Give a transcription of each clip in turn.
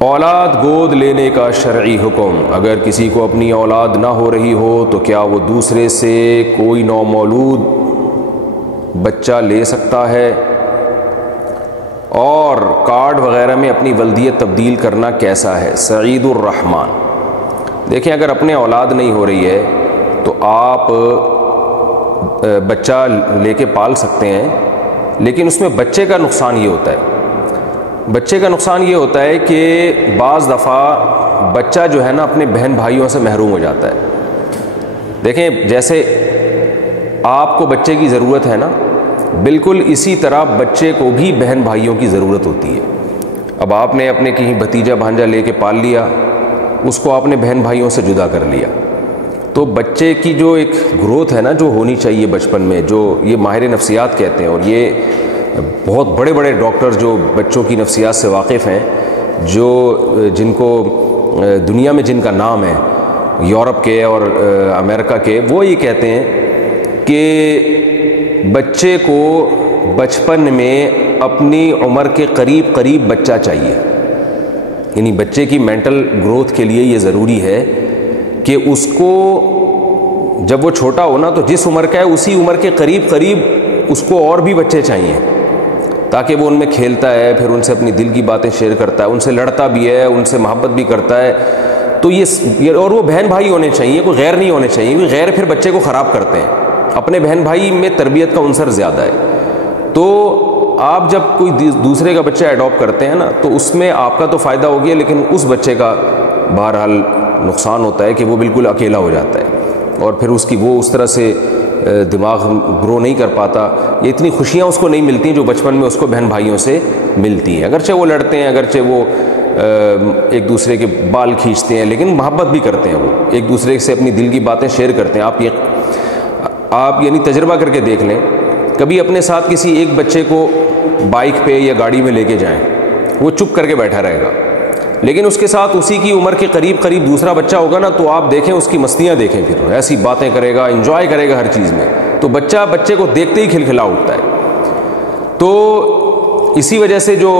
اولاد گود لینے کا شرعی حکم، اگر کسی کو اپنی اولاد نہ ہو رہی ہو تو کیا وہ دوسرے سے کوئی نومولود بچہ لے سکتا ہے؟ اور کارڈ وغیرہ میں اپنی ولدیت تبدیل کرنا کیسا ہے؟ سعید الرحمن، دیکھیں اگر اپنے اولاد نہیں ہو رہی ہے تو آپ بچہ لے کے پال سکتے ہیں، لیکن اس میں بچے کا نقصان یہ ہوتا ہے، بچے کا نقصان یہ ہوتا ہے کہ بعض دفعہ بچہ جو ہے نا اپنے بہن بھائیوں سے محروم ہو جاتا ہے۔ دیکھیں جیسے آپ کو بچے کی ضرورت ہے نا، بالکل اسی طرح بچے کو بھی بہن بھائیوں کی ضرورت ہوتی ہے۔ اب آپ نے اپنے کہیں بھتیجا بھانجا لے کے پال لیا، اس کو آپ نے بہن بھائیوں سے جدا کر لیا، تو بچے کی جو ایک گروتھ ہے نا جو ہونی چاہیے بچپن میں، جو یہ ماہر نفسیات کہتے ہیں، اور یہ بہت بڑے بڑے ڈاکٹر جو بچوں کی نفسیات سے واقف ہیں، جو جن کو دنیا میں جن کا نام ہے، یورپ کے اور امریکہ کے، وہ یہ کہتے ہیں کہ بچے کو بچپن میں اپنی عمر کے قریب قریب بچہ چاہیے، یعنی بچے کی مینٹل گروتھ کے لیے یہ ضروری ہے کہ اس کو جب وہ چھوٹا ہو نا تو جس عمر کا ہے اسی عمر کے قریب قریب اس کو اور بھی بچے چاہیے، تاکہ وہ ان میں کھیلتا ہے، پھر ان سے اپنی دل کی باتیں شیئر کرتا ہے، ان سے لڑتا بھی ہے، ان سے محبت بھی کرتا ہے، تو یہ اور وہ بہن بھائی ہونے چاہیے، کوئی غیر نہیں ہونے چاہیے، کیونکہ غیر پھر بچے کو خراب کرتے ہیں۔ اپنے بہن بھائی میں تربیت کا عنصر زیادہ ہے، تو آپ جب کوئی دوسرے کا بچہ ایڈاپٹ کرتے ہیں نا تو اس میں آپ کا تو فائدہ ہو گیا، لیکن اس بچے کا بہرحال نقصان ہوتا ہے کہ وہ بالکل اکیلا ہو جاتا ہے، اور پھر وہ اس طرح سے دماغ گرو نہیں کر پاتا، یہ اتنی خوشیاں اس کو نہیں ملتی جو بچپن میں اس کو بہن بھائیوں سے ملتی ہیں۔ اگرچہ وہ لڑتے ہیں، اگرچہ وہ ایک دوسرے کے بال کھینچتے ہیں، لیکن محبت بھی کرتے ہیں، وہ ایک دوسرے سے اپنی دل کی باتیں شیئر کرتے ہیں۔ آپ یعنی تجربہ کر کے دیکھ لیں، کبھی اپنے ساتھ کسی ایک بچے کو بائک پہ یا گاڑی میں لے کے جائیں، وہ چپ کر کے بیٹھا رہے گا، لیکن اس کے ساتھ اسی کی عمر کے قریب قریب دوسرا بچہ ہوگا نا تو آپ دیکھیں اس کی مستیاں دیکھیں، پھر ایسی باتیں کرے گا، انجوائے کرے گا ہر چیز میں، تو بچے کو دیکھتے ہی کھلکھلا اٹھتا ہے۔ تو اسی وجہ سے جو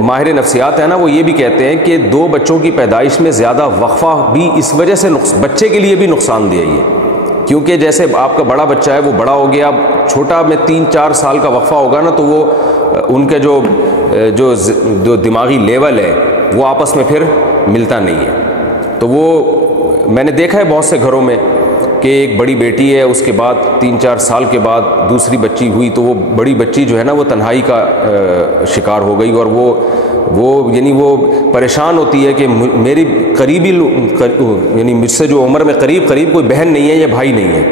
ماہر نفسیات ہیں نا وہ یہ بھی کہتے ہیں کہ دو بچوں کی پیدائش میں زیادہ وقفہ بھی اس وجہ سے بچے کے لیے بھی نقصان دہ ہے، کیونکہ جیسے آپ کا بڑا بچہ ہے وہ بڑا ہو گیا، چھوٹا میں 3-4 سال کا وقفہ ہوگا نا تو وہ ان کے جو دماغی لیول ہے وہ آپس میں پھر ملتا نہیں ہے۔ تو وہ میں نے دیکھا ہے بہت سے گھروں میں کہ ایک بڑی بیٹی ہے، اس کے بعد 3-4 سال کے بعد دوسری بچی ہوئی، تو وہ بڑی بچی جو ہے نا وہ تنہائی کا شکار ہو گئی، اور وہ پریشان ہوتی ہے کہ میری قریبی یعنی مجھ سے جو عمر میں قریب کوئی بہن نہیں ہے یا بھائی نہیں ہے۔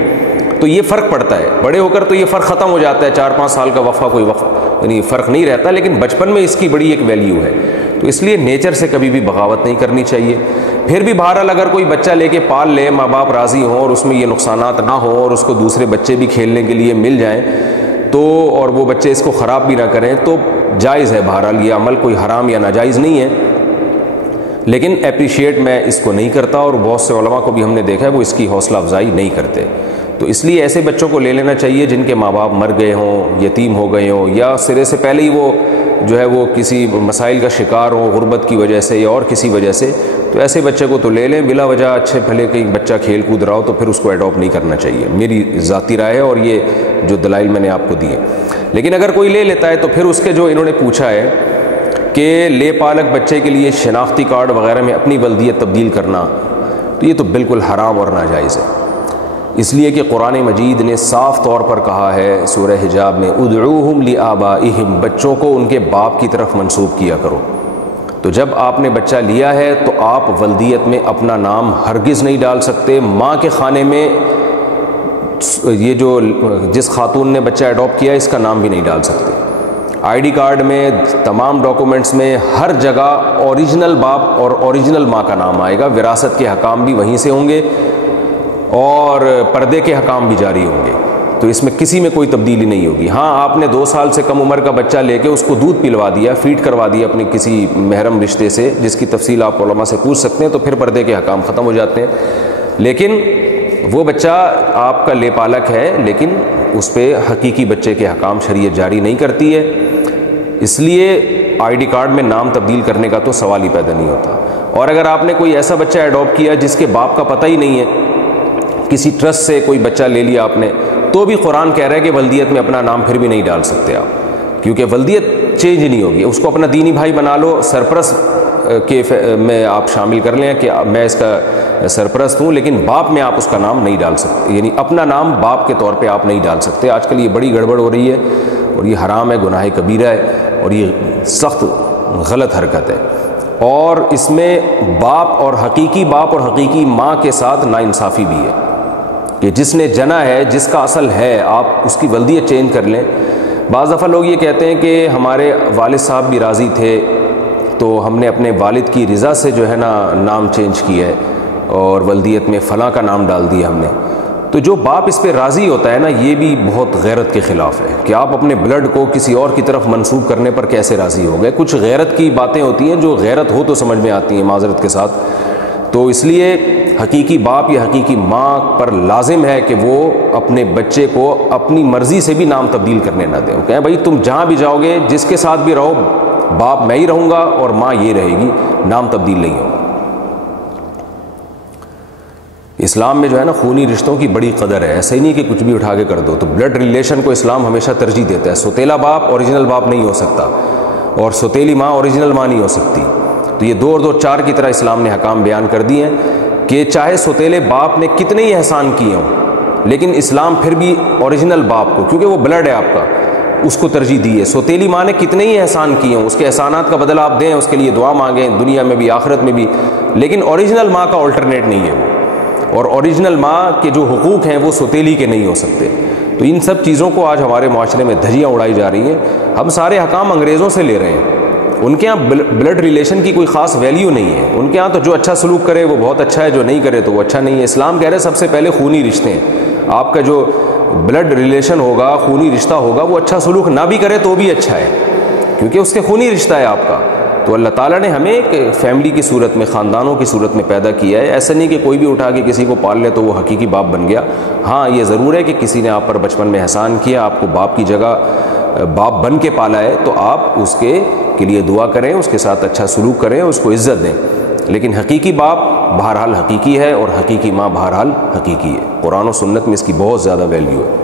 تو یہ فرق پڑتا ہے، بڑے ہو کر تو یہ فرق ختم ہو جاتا ہے، 4-5 سال کا وقفہ کوئی یعنی فرق نہیں رہتا، لیکن بچپن میں اس کی بڑی ایک ویلیو ہے۔ تو اس لیے نیچر سے کبھی بھی بغاوت نہیں کرنی چاہیے۔ پھر بھی بہرحال اگر کوئی بچہ لے کے پال لے، ماں باپ راضی ہوں اور اس میں یہ نقصانات نہ ہوں اور اس کو دوسرے بچے بھی کھیلنے کے لیے مل جائیں تو، اور وہ بچے اس کو خراب بھی نہ کریں تو جائز ہے، بہرحال یہ عمل کوئی حرام یا ناجائز نہیں ہے، لیکن اپریشیٹ میں اس کو نہیں کرتا، اور بہت سے علماء کو بھی ہم نے دیکھا ہے وہ اس کی حوصلہ افزائی نہیں کرتے۔ تو اس لیے ایسے بچوں کو لے لینا چاہیے جن کے ماں باپ مر گئے ہوں، یتیم ہو گئے ہوں، یا سرے سے پہلے ہی وہ جو ہے وہ کسی مسائل کا شکار ہو، غربت کی وجہ سے یا اور کسی وجہ سے، تو ایسے بچے کو تو لے لیں بلا وجہ، اچھے بھلے کہیں بچہ کھیل کود رہا ہو تو پھر اس کو ایڈاپٹ نہیں کرنا چاہیے، میری ذاتی رائے ہے، اور یہ جو دلائل میں نے آپ کو دیے۔ لیکن اگر کوئی لے لیتا ہے تو پھر اس کے جو انہوں نے پوچھا ہے کہ لے پالک بچے کے لیے شناختی کارڈ وغیرہ میں اپنی ولدیت تبدیل کرنا، تو یہ تو بالکل حرام اور ناجائز ہے، اس لیے کہ قرآن مجید نے صاف طور پر کہا ہے سورہ حجاب میں، ادعوہم لآبائہم، بچوں کو ان کے باپ کی طرف منسوب کیا کرو۔ تو جب آپ نے بچہ لیا ہے تو آپ ولدیت میں اپنا نام ہرگز نہیں ڈال سکتے، ماں کے خانے میں یہ جو جس خاتون نے بچہ ایڈاپٹ کیا اس کا نام بھی نہیں ڈال سکتے۔ آئی ڈی کارڈ میں، تمام ڈاکومنٹس میں، ہر جگہ اوریجنل باپ اور اوریجنل ماں کا نام آئے گا، وراثت کے حکام بھی وہیں سے ہوں گے اور پردے کے حکام بھی جاری ہوں گے، تو اس میں کسی میں کوئی تبدیلی نہیں ہوگی۔ ہاں آپ نے 2 سال سے کم عمر کا بچہ لے کے اس کو دودھ پلوا دیا، فیڈ کروا دیا اپنے کسی محرم رشتے سے، جس کی تفصیل آپ علماء سے پوچھ سکتے ہیں، تو پھر پردے کے حکام ختم ہو جاتے ہیں، لیکن وہ بچہ آپ کا لے پالک ہے، لیکن اس پہ حقیقی بچے کے حکام شریعت جاری نہیں کرتی ہے۔ اس لیے آئی ڈی کارڈ میں نام تبدیل کرنے کا تو سوال ہی پیدا نہیں ہوتا۔ اور اگر آپ نے کوئی ایسا بچہ ایڈاپٹ کیا جس کے باپ کا پتہ ہی نہیں ہے، کسی ٹرسٹ سے کوئی بچہ لے لیا آپ نے، تو بھی قرآن کہہ رہا ہے کہ ولدیت میں اپنا نام پھر بھی نہیں ڈال سکتے آپ، کیونکہ ولدیت چینج نہیں ہوگی۔ اس کو اپنا دینی بھائی بنا لو، سرپرست کے میں آپ شامل کر لیں کہ میں اس کا سرپرست ہوں، لیکن باپ میں آپ اس کا نام نہیں ڈال سکتے، یعنی اپنا نام باپ کے طور پہ آپ نہیں ڈال سکتے۔ آج کل یہ بڑی گڑبڑ ہو رہی ہے اور یہ حرام ہے، گناہ کبیرہ ہے اور یہ سخت غلط حرکت ہے، اور اس میں باپ اور حقیقی ماں کے ساتھ ناانصافی بھی ہے کہ جس نے جنا ہے، جس کا اصل ہے، آپ اس کی ولدیت چینج کر لیں۔ بعض دفعہ لوگ یہ کہتے ہیں کہ ہمارے والد صاحب بھی راضی تھے تو ہم نے اپنے والد کی رضا سے جو ہے نا نام چینج کیا ہے اور ولدیت میں فلاں کا نام ڈال دیا ہم نے۔ تو جو باپ اس پہ راضی ہوتا ہے نا، یہ بھی بہت غیرت کے خلاف ہے کہ آپ اپنے بلڈ کو کسی اور کی طرف منسوب کرنے پر کیسے راضی ہو گئے۔ کچھ غیرت کی باتیں ہوتی ہیں جو غیرت ہو تو سمجھ میں آتی ہیں معذرت کے ساتھ۔ تو اس لیے حقیقی باپ یا حقیقی ماں پر لازم ہے کہ وہ اپنے بچے کو اپنی مرضی سے بھی نام تبدیل کرنے نہ دیں۔ وہ کہیں بھائی تم جہاں بھی جاؤ گے، جس کے ساتھ بھی رہو، باپ میں ہی رہوں گا اور ماں یہ رہے گی، نام تبدیل نہیں ہوگا۔ اسلام میں جو ہے نا خونی رشتوں کی بڑی قدر ہے، ایسا ہی نہیں کہ کچھ بھی اٹھا کے کر دو۔ تو بلڈ ریلیشن کو اسلام ہمیشہ ترجیح دیتا ہے۔ سوتیلا باپ اوریجنل باپ نہیں ہو سکتا اور سوتیلی ماں اوریجنل ماں نہیں ہو سکتی۔ تو یہ 2 اور 2 4 کی طرح اسلام نے حکام بیان کر دیے ہیں کہ چاہے سوتیلے باپ نے کتنے ہی احسان کیے ہوں، لیکن اسلام پھر بھی اوریجنل باپ کو، کیونکہ وہ بلڈ ہے آپ کا، اس کو ترجیح دی ہے۔ سوتیلی ماں نے کتنے ہی احسان کیے ہوں، اس کے احسانات کا بدلہ آپ دیں، اس کے لیے دعا مانگیں دنیا میں بھی آخرت میں بھی، لیکن اوریجنل ماں کا آلٹرنیٹ نہیں ہے وہ، اور اوریجنل ماں کے جو حقوق ہیں وہ سوتیلی کے نہیں ہو سکتے۔ تو ان سب چیزوں کو آج ہمارے معاشرے میں دھجیاں اڑائی جا رہی ہیں۔ ہم سارے حکام انگریزوں سے لے رہے ہیں، ان کے ہاں بلڈ ریلیشن کی کوئی خاص ویلیو نہیں ہے، ان کے ہاں تو جو اچھا سلوک کرے وہ بہت اچھا ہے، جو نہیں کرے تو وہ اچھا نہیں ہے۔ اسلام کہہ رہے سب سے پہلے خونی رشتے ہیں، آپ کا جو بلڈ ریلیشن ہوگا، خونی رشتہ ہوگا، وہ اچھا سلوک نہ بھی کرے تو بھی اچھا ہے، کیونکہ اس کے خونی رشتہ ہے آپ کا۔ تو اللہ تعالیٰ نے ہمیں ایک فیملی کی صورت میں، خاندانوں کی صورت میں پیدا کیا ہے۔ ایسا نہیں کہ کوئی بھی اٹھا کے کسی کو پال لے تو وہ حقیقی باپ بن گیا۔ ہاں یہ ضرور ہے کہ کسی نے آپ پر بچپن میں احسان کیا، آپ کو باپ کی جگہ باپ بن کے پالا ہے، تو آپ اس کے لیے دعا کریں، اس کے ساتھ اچھا سلوک کریں، اس کو عزت دیں، لیکن حقیقی باپ بہرحال حقیقی ہے اور حقیقی ماں بہرحال حقیقی ہے۔ قرآن و سنت میں اس کی بہت زیادہ ویلیو ہے۔